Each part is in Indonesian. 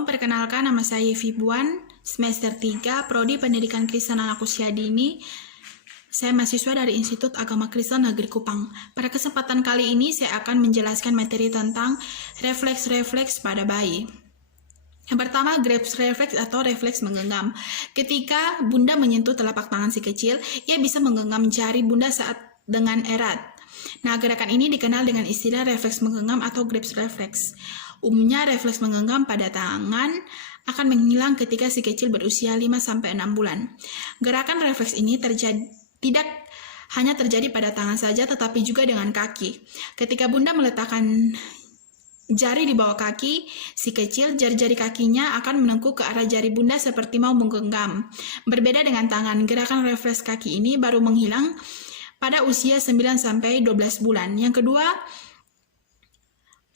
Shalom, perkenalkan nama saya Yevi Buan, semester 3, Prodi Pendidikan Kristen Anak Usia Dini. Saya mahasiswa dari Institut Agama Kristen Negeri Kupang. Pada kesempatan kali ini saya akan menjelaskan materi tentang refleks-refleks pada bayi. Yang pertama, grasp reflex atau refleks menggenggam. Ketika bunda menyentuh telapak tangan si kecil, ia bisa menggenggam jari bunda saat dengan erat. Nah, gerakan ini dikenal dengan istilah refleks menggenggam atau grasp reflex. Umumnya refleks menggenggam pada tangan akan menghilang ketika si kecil berusia 5-6 bulan. Gerakan refleks ini tidak hanya terjadi pada tangan saja, tetapi juga dengan kaki. Ketika bunda meletakkan jari di bawah kaki si kecil, jari-jari kakinya akan menengkuk ke arah jari bunda seperti mau menggenggam. Berbeda dengan tangan, gerakan refleks kaki ini baru menghilang pada usia 9-12 bulan. Yang kedua,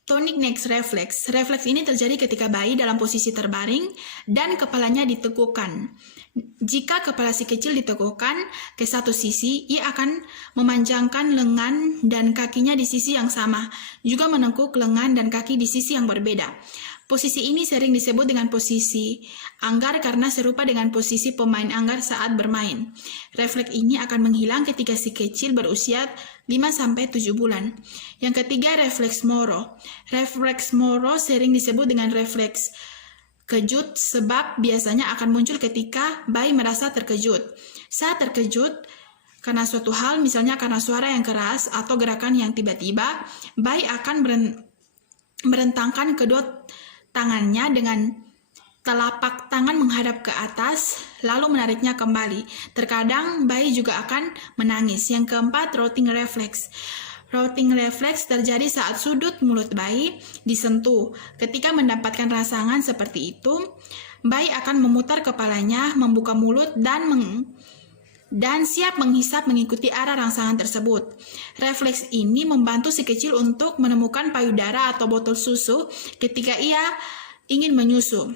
tonic neck reflex. Refleks ini terjadi ketika bayi dalam posisi terbaring dan kepalanya ditegukkan. Jika kepala si kecil ditegukkan ke satu sisi, ia akan memanjangkan lengan dan kakinya di sisi yang sama, juga menengkuk lengan dan kaki di sisi yang berbeda. Posisi ini sering disebut dengan posisi anggar karena serupa dengan posisi pemain anggar saat bermain. Refleks ini akan menghilang ketika si kecil berusia 5-7 bulan. Yang ketiga, refleks Moro. Refleks Moro sering disebut dengan refleks kejut sebab biasanya akan muncul ketika bayi merasa terkejut. Saat terkejut karena suatu hal, misalnya karena suara yang keras atau gerakan yang tiba-tiba, bayi akan merentangkan kedua tangannya dengan telapak tangan menghadap ke atas, lalu menariknya kembali. Terkadang bayi juga akan menangis. Yang keempat, rotting reflex. Rotting reflex terjadi saat sudut mulut bayi disentuh. Ketika mendapatkan rangsangan seperti itu, bayi akan memutar kepalanya, membuka mulut, dan siap menghisap mengikuti arah rangsangan tersebut. Refleks ini membantu si kecil untuk menemukan payudara atau botol susu ketika ia ingin menyusu.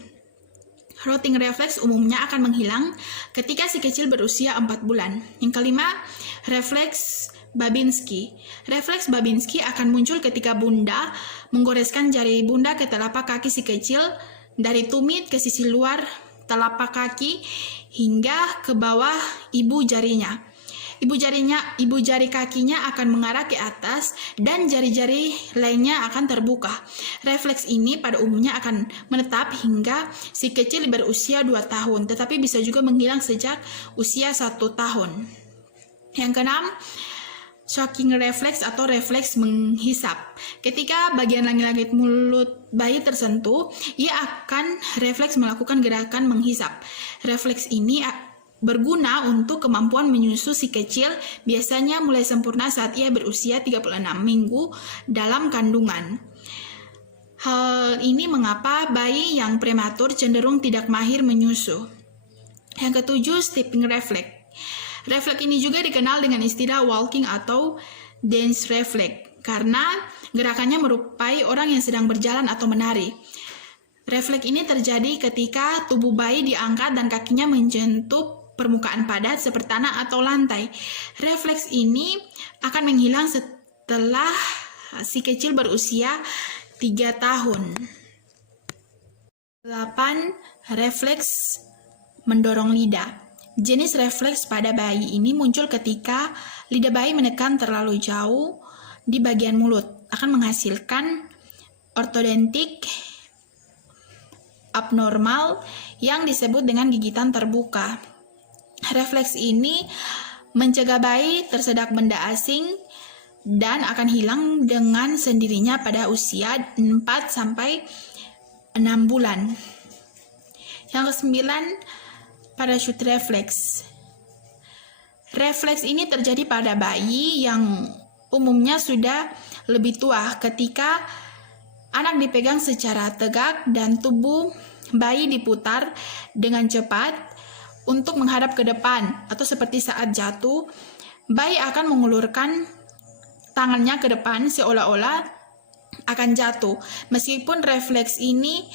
Rotting reflex umumnya akan menghilang ketika si kecil berusia 4 bulan. Yang kelima, refleks Babinski. Refleks Babinski akan muncul ketika bunda menggoreskan jari bunda ke telapak kaki si kecil dari tumit ke sisi luar telapak kaki hingga ke bawah ibu jarinya. Ibu jari kakinya akan mengarah ke atas dan jari-jari lainnya akan terbuka. Refleks ini pada umumnya akan menetap hingga si kecil berusia 2 tahun, tetapi bisa juga menghilang sejak usia 1 tahun. Yang keenam, sucking reflex atau refleks menghisap. Ketika bagian langit-langit mulut bayi tersentuh, ia akan refleks melakukan gerakan menghisap. Refleks ini berguna untuk kemampuan menyusu si kecil, biasanya mulai sempurna saat ia berusia 36 minggu dalam kandungan. Hal ini mengapa bayi yang prematur cenderung tidak mahir menyusu. Yang ketujuh, stepping reflex. Refleks ini juga dikenal dengan istilah walking atau dance reflex karena gerakannya merupai orang yang sedang berjalan atau menari. Refleks ini terjadi ketika tubuh bayi diangkat dan kakinya menyentuh permukaan padat seperti tanah atau lantai. Refleks ini akan menghilang setelah si kecil berusia 3 tahun. 8. Refleks mendorong lidah. Jenis refleks pada bayi ini muncul ketika lidah bayi menekan terlalu jauh di bagian mulut, akan menghasilkan ortodontik abnormal yang disebut dengan gigitan terbuka. Refleks ini mencegah bayi tersedak benda asing dan akan hilang dengan sendirinya pada usia 4-6 bulan. Yang kesembilan, parachute reflex. Refleks ini terjadi pada bayi yang umumnya sudah lebih tua ketika anak dipegang secara tegak dan tubuh bayi diputar dengan cepat untuk menghadap ke depan atau seperti saat jatuh, bayi akan mengulurkan tangannya ke depan seolah-olah akan jatuh. Meskipun refleks ini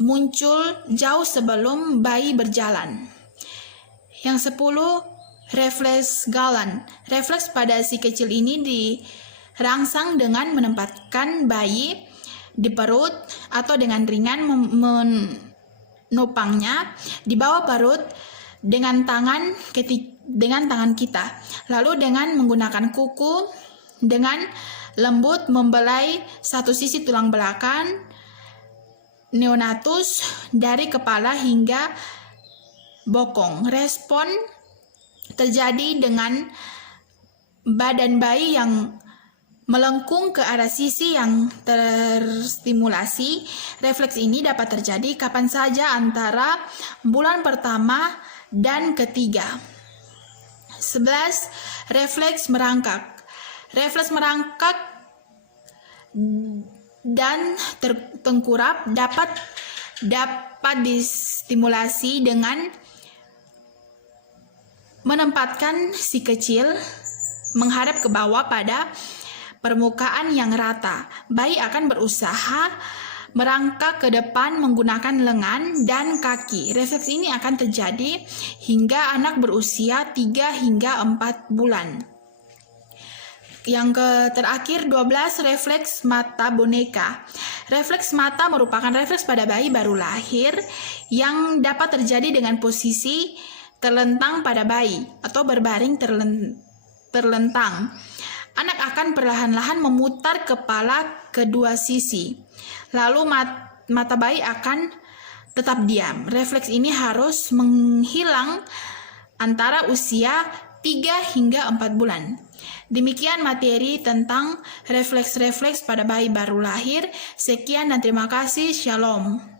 muncul jauh sebelum bayi berjalan. Yang 10, refleks Gallen. Refleks pada si kecil ini dirangsang dengan menempatkan bayi di perut atau dengan ringan menopangnya di bawah perut dengan tangan kita. Lalu dengan menggunakan kuku dengan lembut membelai satu sisi tulang belakang neonatus dari kepala hingga bokong. Respon terjadi dengan badan bayi yang melengkung ke arah sisi yang terstimulasi. Refleks ini dapat terjadi kapan saja antara bulan pertama dan ketiga. 11. Refleks merangkak. Refleks merangkak dan tengkurap dapat distimulasi dengan menempatkan si kecil menghadap ke bawah pada permukaan yang rata. Bayi akan berusaha merangkak ke depan menggunakan lengan dan kaki. Refleks ini akan terjadi hingga anak berusia 3 hingga 4 bulan. Yang terakhir 12, refleks mata boneka. Refleks mata merupakan refleks pada bayi baru lahir yang dapat terjadi dengan posisi terlentang pada bayi atau berbaring terlentang. Anak akan perlahan-lahan memutar kepala kedua sisi, lalu mata bayi akan tetap diam. Refleks ini harus menghilang antara usia 3 hingga 4 bulan. Demikian materi tentang refleks-refleks pada bayi baru lahir. Sekian dan terima kasih. Shalom.